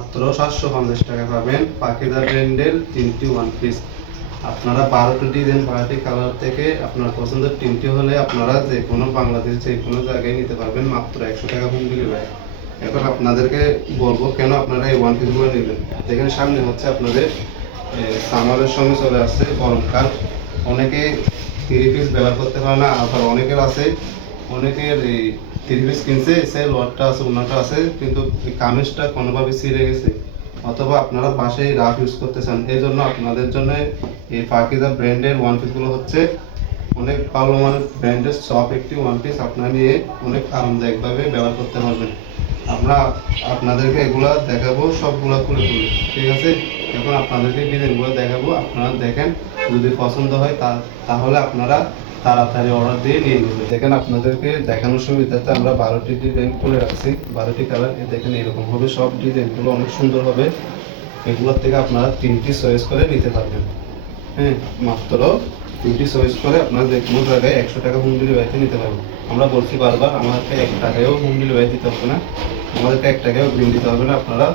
মাত্র 750 টাকা পাবেন পাখিদা ব্র্যান্ডের 3টি ওয়ান পিস। আপনারা 12টি ডিজাইন 12টি কালার থেকে আপনার পছন্দের 3টি হলে আপনারা যে কোনো বাংলাদেশ যে কোনো জায়গায় নিতে পারবেন মাত্র 100 টাকা হোম ডেলিভারি। এখন আপনাদেরকে বলবো কেন আপনারা এই ওয়ান পিসগুলো নেবেন। যেখানে সামনে হচ্ছে আপনাদের সামারের সময় চলে আসছে গরমকাল, অনেকে 3 পিস ব্যবহার করতে পারে না, আবার অনেকের আছে অনেকের এই 3 পিস কিনছে সে লটটা আছে ওনাটা আছে কিন্তু এই কামিজটা কোনোভাবে ছিঁড়ে গেছে, অথবা আপনারা বাসায় রাফ ইউজ করতে চান। এই জন্য আপনাদের জন্য এই পাকিজা ব্র্যান্ডের ওয়ান পিসগুলো হচ্ছে অনেক ভালো মানের ব্র্যান্ডের সব একটি ওয়ান পিস আপনারা নিয়ে অনেক আরামদায়কভাবে ব্যবহার করতে পারবেন। আমরা আপনাদেরকে এগুলা দেখাবো সবগুলা খুলে খুলে, ঠিক আছে? এখন আপনাদেরকে ডিজাইনগুলো দেখাবো, আপনারা দেখেন, যদি পছন্দ হয় তাহলে আপনারা তাড়াতাড়ি অর্ডার দিয়ে নিয়ে নেবেন। দেখেন আপনাদেরকে দেখানোর সুবিধাতে আমরা 12টি ডিজাইন খুলে রাখছি, 12টি কালার। দেখেন এরকম হবে সব ডিজাইনগুলো অনেক সুন্দর হবে। এগুলোর থেকে আপনারা 3টি চয়েস করে নিতে পারবেন। হ্যাঁ, মাত্র 3টি চয়েস করে আপনারা যে কোনো জায়গায় 100 টাকা হোম ডেলিভারিতে নিতে পারবেন। আমরা বলছি বারবার, আমাদেরকে 1 টাকায়ও হোম ডেলিভারি দিতে হবে না, আমাদেরকে 1 টাকায়ও বিল দিতে হবে না। আপনারা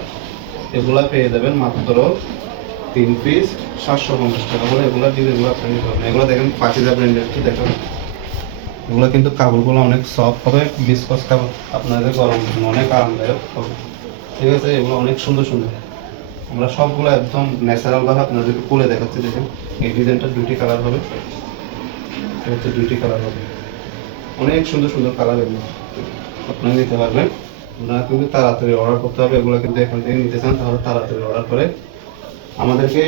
এগুলা পেয়ে যাবেন মাত্র 3 পিস 750 টাকা বলে। এগুলো ডিজাইনগুলো আপনি নিতে পারবেন। এগুলো দেখেন পাকিজা ব্র্যান্ডের, একটু দেখেন এগুলো কিন্তু কাপড়গুলো অনেক সফট হবে, বিস্কস কাপড়, আপনাদের গরম অনেক আরামদায়ক হবে, ঠিক আছে? এগুলো অনেক সুন্দর সুন্দর, আমরা সবগুলো একদম ন্যাচারাল ভাবে আপনাদেরকে খুলে দেখাচ্ছি। দেখেন এই ডিজাইনটা 2টি কালার হবে, হচ্ছে 2টি কালার হবে, অনেক সুন্দর সুন্দর কালার। এগুলো আপনারা নিতে পারবেন। আপনারা কিন্তু তাড়াতাড়ি অর্ডার করতে হবে। এগুলো কিন্তু এখান থেকে নিতে চান তাহলে তাড়াতাড়ি অর্ডার করে আমাদেরকে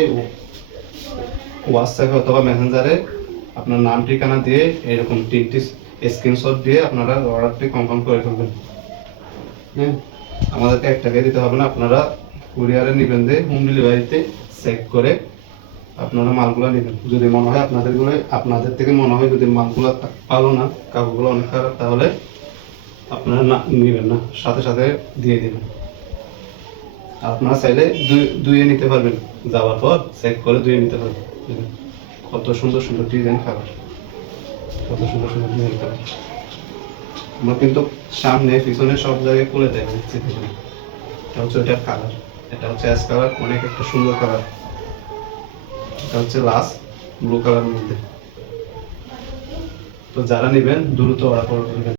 হোয়াটসঅ্যাপে অথবা মেসেঞ্জারে আপনার নাম ঠিকানা দিয়ে এরকম 3টি স্ক্রিনশট দিয়ে আপনারা অর্ডারটি কনফার্ম করে ফেলবেন। হ্যাঁ, আমাদেরকে 1 টাকা দিতে হবে না। আপনারা কুরিয়ারে নেবেন, যে হোম ডেলিভারিতে চেক করে আপনারা মালগুলো নেবেন। যদি মনে হয় আপনাদের থেকে মনে হয় যদি মালগুলো ভালো না, কাপড়গুলো অনেক খারাপ, তাহলে আপনারা না নেবেন না, সাথে সাথে দিয়ে দেবেন। আপনারা চাইলে দুইয়ে নিতে পারবেন, যাওয়ার পর চেক করে দুইয়ে নিতে পারবেন। কত সুন্দর সুন্দর ডিজাইন কালার, কত সুন্দর সুন্দর ডিজাইন কালার। আমরা কিন্তু সামনে পিছনে সব জায়গায় খুলে দেখা দিচ্ছি। এটা হচ্ছে ওইটার কালার, এটা হচ্ছে অ্যাশ কালার, অনেক একটা সুন্দর কালার। এটা হচ্ছে লাস্ট ব্লু কালারের মধ্যে। তো যারা নেবেন দ্রুত অর্ডার করবেন।